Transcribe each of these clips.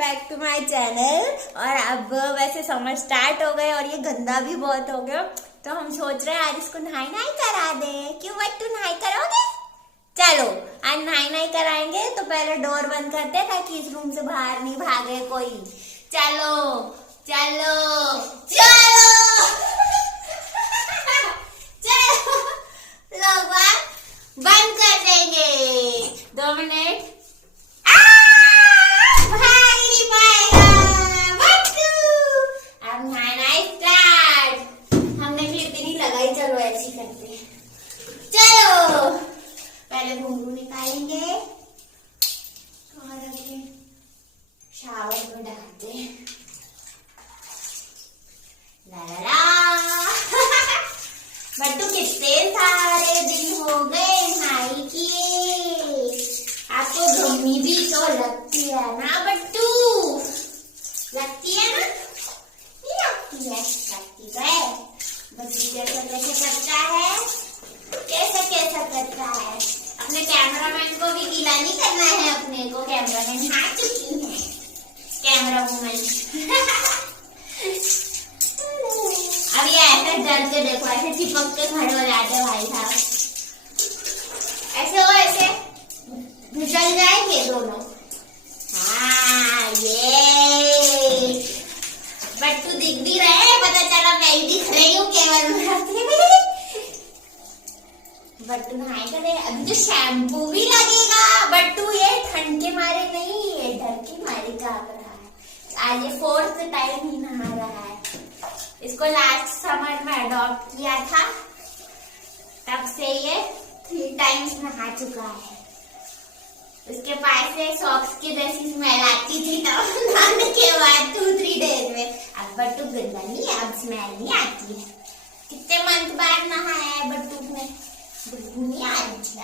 Back to my channel. और अब वैसे समर स्टार्ट हो गए और ये गंदा भी बहुत हो गया, तो हम सोच रहे हैं आज इसको नहाई नहाई करा दें। क्यों बट्टू, नहाई करोगे? चलो आज नहाई नहाई कराएंगे। तो पहले डोर बंद करते हैं ताकि इस रूम से बाहर नहीं भागे कोई। चलो चलो चलो चलो, लोग बंद कर देंगे 2 मिनट। चलो ऐसी करते हैं। चलो पहले घुंघरू निकालेंगे और अभी शावर में डालते हैं। बट्टू कितने सारे दिन हो गए नहाई किए। आपको गर्मी भी तो लगती है ना बट्टू? लगती है ना? नहीं लगती है? लगती है। बच्ची कैसा कैसे करता है, कैसा कैसा करता है। अपने कैमरामैन को भी गीला नहीं करना है, अपने को कैमरामैन नहा चुकी है कैमरा वुमन। अब ये ऐसे डर के देखो, ऐसे चिपक के खड़े हो जाते भाई साहब। ऐसे हो, ऐसे फिसल जाएंगे दोनों। हाँ ये बट्टू दिख भी रहे, पता चला मैं ही दिख रही हूँ केवल। बट्टू नहाए करे। अभी तो शैम्पू भी लगेगा। बट्टू ये ठंड के मारे नहीं, ये डर के मारे कांप रहा है। आज ये 4th टाइम ही नहा रहा है। इसको लास्ट समर में अडॉप्ट किया था, तब से ये 3 टाइम्स नहा चुका है। उसके पास से सॉक्स की जैसी स्मेल आती थी तब नहाने के बाद 2-3 डेज में। अब बट्टू गंदा नहीं है, अब स्मेल नहीं आती है। कितने मंथ बाद नहाया है बट्टू ने, बदबू नहीं आ रही थी।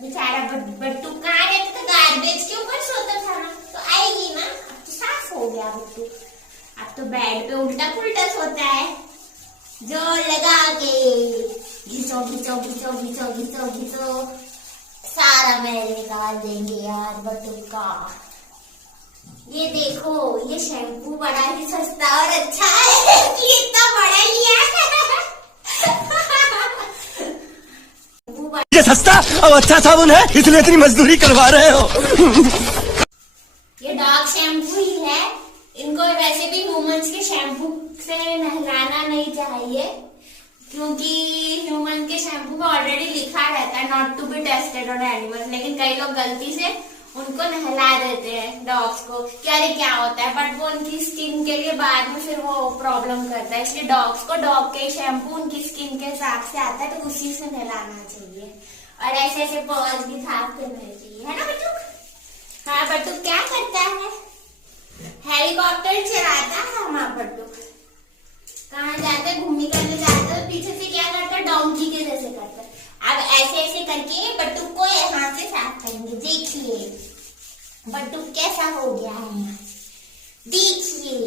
बेचारा बट्टू कहाँ रहता था? गार्बेज के ऊपर सोता था ना, तो आएगी ना। अब तो साफ हो गया बट्टू, अब तो बेड पे उल्टा पुल्टा सोता है। जो लगा के घिसो घिसो घिसो घिसो घिसो घिसो सारा मैल निकाल देंगे यार बट्टू का। ये देखो, ये शैम्पू बड़ा ही सस्ता और अच्छा है कि इतना बड़ा लिया है। ये सस्ता और अच्छा साबुन है, इसलिए इतनी मजदूरी करवा रहे हो। ये डॉग शैम्पू ही है। इनको वैसे भी ह्यूमंस के शैम्पू से नहलाना नहीं चाहिए, क्योंकि ह्यूमन के शैम्पू में ऑलरेडी लिखा रहता है not to be tested on animals. लेकिन कई लोग गलती से उनको नहला देते हैं डॉग्स को, क्या रे क्या होता है, बट वो उनकी स्किन के लिए बाद में फिर वो प्रॉब्लम करता है। इसलिए डॉग्स को डॉग के शैम्पू उनकी स्किन के हिसाब से आता है, तो उसी से नहलाना चाहिए। और ऐसे ऐसे पॉज भी साफ करने चाहिए, है ना बट्टू? हाँ बट्टू क्या करता है? हेलीकॉप्टर चलाता है हमारा बट्टू। कहाँ जाते, घूमने करने जाते हैं, पीछे से क्या करता है? डोंकी के जैसे करता है। अब ऐसे ऐसे करके बट्टू को यहाँ से साफ करेंगे। देखिए बट्टू कैसा हो गया है, देखिए,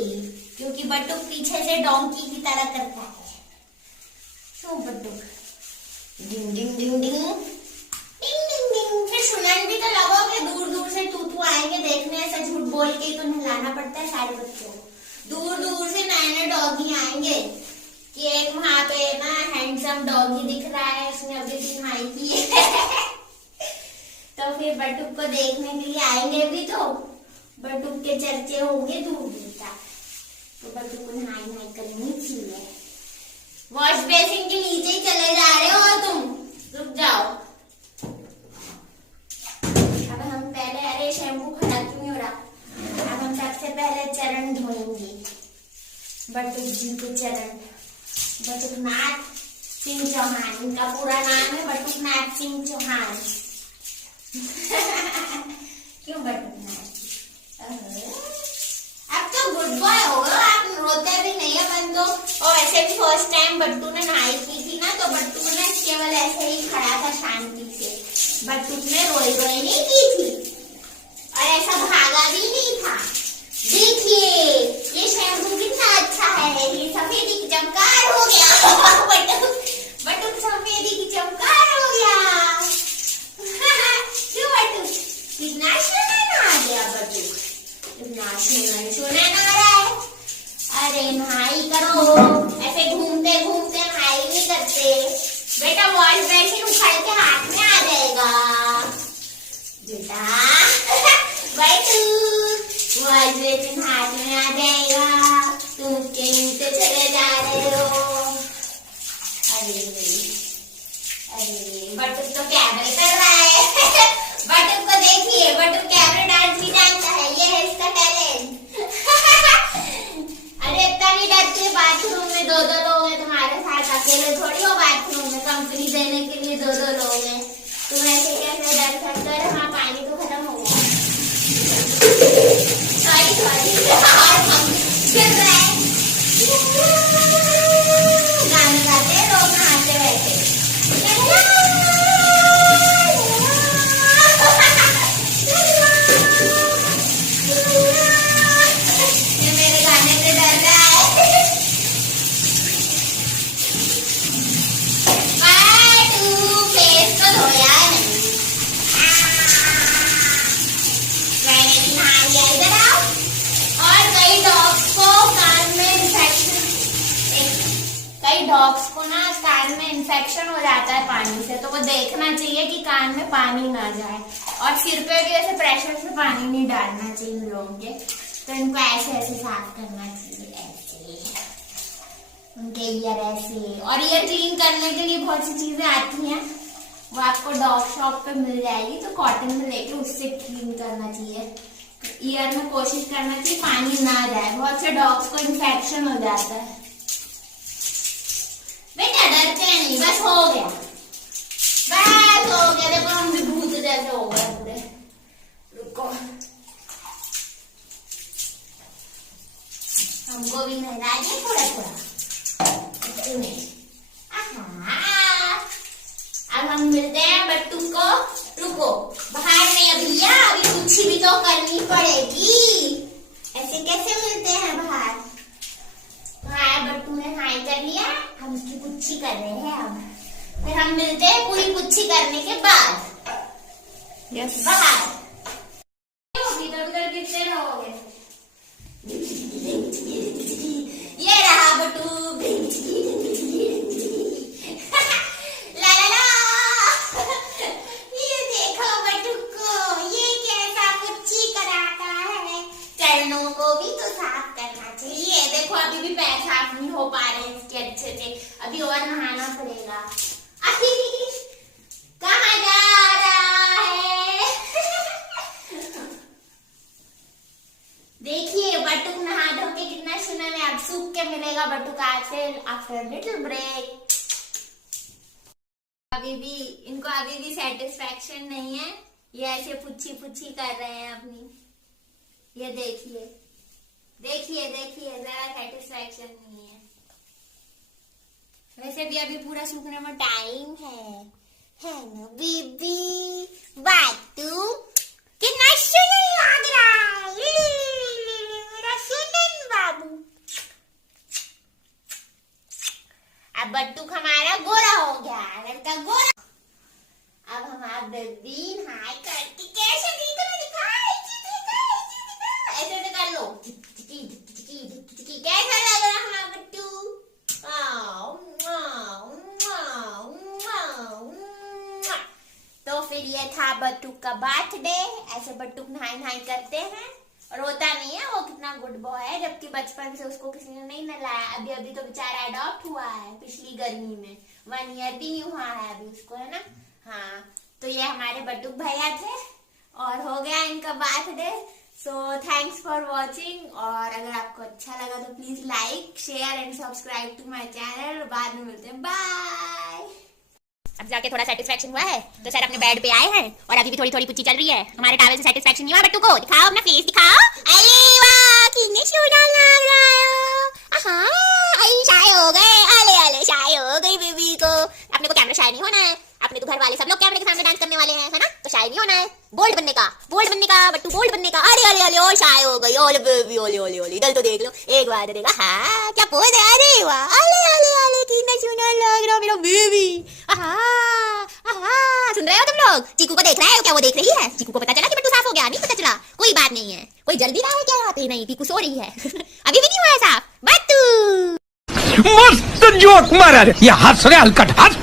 क्योंकि बट्टू पीछे से डोंकी की तरह करता है। सो बट्टू डिंग डिंग डिंग डिंग डिंग डिंग डिंग। फिर सुनाई भी तो लगोगे, दूर दूर से तू आएंगे देखने। ऐसा झूठ बोल के तो नहलाना पड़ता है सारे बच्चों को। दूर दूर से नए नए डॉगी आएंगे कि एक वहां पे ना हैंडसम डॉगी दिख रहा है, उसने अभी नहाई की है। तो फिर बट्टू को देखने के लिए आएंगे भी, तो बट्टू के चर्चे होंगे दूर दूर तक। तो बट्टू को नहाई नहाई करनी चाहिए। वॉश बेसिन के नीचे ही चले जा रहे हो तुम, रुक जाओ। अब हम पहले, अरे शैम्पू खड़ा क्यों नहीं हो रहा? अब हम सबसे पहले चरण धोएंगे बट्टू जी के चरण। बटुकनाथ सिंह चौहान, इनका पूरा नाम है बटुकनाथ सिंह चौहान। क्यों बटुकनाथ? अब तो गुड बॉय हो गए, आप रोते भी नहीं है बन तो। और वैसे भी फर्स्ट टाइम बट्टू ने नहाई की थी ना, तो बट्टू ने केवल ऐसे ही खड़ा था शांति से। बट्टू ने रोई रोई नहीं की थी और ऐसा भागा भी नहीं था। देखिए ये शैम्पू कितना अच्छा है, ये सफेदी की चमकार हो गया। बट्टू सफेदी की चमकार हो गया। क्यों बट्टू? कितना अच्छा नहा गया बट्टू। तो कैमरे कर रहा है। बटू को देखिए, बटू कैमरे डांस भी जानता है, ये है इसका टैलेंट। अरे इतना नहीं डरती है, बाथरूम में दो दो लोग हैं तुम्हारे साथ, अकेले थोड़ी हो बाथरूम में, कंपनी देने के लिए दो दो लोग हैं, तुम ऐसे कैसे डर सकते हो? हाँ पानी तो खत्म हो गया, सॉरी सॉरी, गिर रहा है। गाने गाते हैं लोग नहाते बैठे। ये मेरे गाने से डर रहा है। तू फेस तो धोया नहीं, मैंने भी नहा लिया। इधर आओ। और कई डॉग्स को कान में इन्फेक्शन, कई डॉग्स को ना कान में इन्फेक्शन हो जाता है पानी से, तो वो देखना चाहिए कि कान में पानी ना जाए, और सिर पे भी ऐसे प्रेशर से पानी नहीं डालना चाहिए इन लोगों के, तो इनको ऐसे ऐसे साफ करना चाहिए, ऐसे उनके ईयर ऐसे। और ईयर क्लीन करने के लिए बहुत सी चीजें आती हैं, वो आपको डॉग शॉप पे मिल जाएगी, तो कॉटन में लेके उससे क्लीन करना चाहिए। ईयर में कोशिश करना चाहिए पानी ना जाए, बहुत से डॉग्स को इन्फेक्शन हो जाता है। बेटा डरते नहीं, बस हो गया, बस हो गया। देखो हम भी भूत जैसे हो गए पूरे। रुको, हमको भी नहला दिए थोड़ा थोड़ा। अब हम मिलते हैं बट्टू को। रुको, बाहर नहीं अभी, अभी कुछ भी तो करनी पड़ेगी, ऐसे कैसे मिलते हैं बाहर? हाँ, बट्टू ने हाई कर लिया, हम उसकी पुच्छी कर रहे हैं अब। फिर हम मिलते हैं पूरी पुच्छी करने के बाद। यस, बाहर इधर उधर गिरते रहोगे। ये रहा बट्टू। ला ला ला, ये देखो बट्टू को, ये कैसा पुच्छी कराता है। चरणों को भी तो साफ करना चाहिए। देखो अभी भी पैर साफ नहीं हो पा रहे इसके अच्छे से, अभी और नहाना पड़ेगा। कहाँ जा रहा है? देखिए बट्टू नहा धो के कितना सुंदर है, अब सूख के मिलेगा बट्टू का से आफ्टर लिटिल ब्रेक। अभी भी इनको अभी भी सेटिस्फेक्शन नहीं है, ये ऐसे पुच्छी पुच्छी कर रहे हैं अपनी। ये देखिए देखिए देखिए, जरा सेटिस्फेक्शन नहीं है। वैसे भी अभी पूरा सूखने में टाइम है ना बीबी? बट्टू कितना सुंदर लग रहा है मेरा सुंदर बाबू। अब बट्टू हमारा गोरा हो गया, लड़का गोरा। अब हमारा बेबी हाय करके कैसे दिख रहा, ऐसे कर लो, कैसा लग रहा हमारा बट्टू? तो फिर ये था बट्टू का बर्थडे। ऐसे बट्टू नहाई नहाई करते हैं, और रोता नहीं है, वो कितना गुड बॉय है, जबकि बचपन से उसको किसी ने नहीं नहलाया। अभी अभी तो बेचारा अडॉप्ट हुआ है पिछली गर्मी में, 1 ईयर भी नहीं हुआ है अभी उसको, है ना? हाँ, तो ये हमारे बट्टू भैया थे, और हो गया इनका birthday. So thanks for watching, और अगर आपको अच्छा लगा तो please like, share and subscribe to my channel. बाद में मिलते हैं, बाय। अब जाके थोड़ा सेटिस्फेक्शन हुआ है, तो सर अपने बेड पे आए हैं, और अभी भी थोड़ी थोड़ी पुच्ची चल रही है। हमारे टॉवल से सेटिस्फेक्शन नहीं हुआ, बट्टू को दिखाओ अपना फेस, दिखाओ। अरे वाह, कितने सुंदर लग रहा है। आई शाय हो गए, अले अले शाय हो गई बेबी को। अपने को कैमरा शाय नहीं होना है, अपने तो घर वाले सब लोग कैमरे के सामने डांस करने वाले हैं, है ना? तो शाय नहीं होना है, बोल्ड बनने का बट्टू, बोल्ड बनने का। अरे अरे अरे, और शाय हो गई, ओले बेबी, ओले ओले ओले। इधर तो देख लो, एक बार देगा। हाँ, क्या पोज है, अरे वाह, अले अले अले, कितना सुंदर लग रहा मेरा बेबी। सुन रहे हो तुम लोग? चीकू को देख रहा है क्या? वो देख रही है। चीकू को पता चला कि बट्टू साफ हो गया? नहीं पता चला, कोई बात नहीं है। कोई जल भी रहा है क्या यहाँ पे? नहीं, चीकू सो रही है। अभी भी नहीं हुआ है साफ बट्टू। मस्त जोक मारा रे, ये हाथ से हल्का हाथ।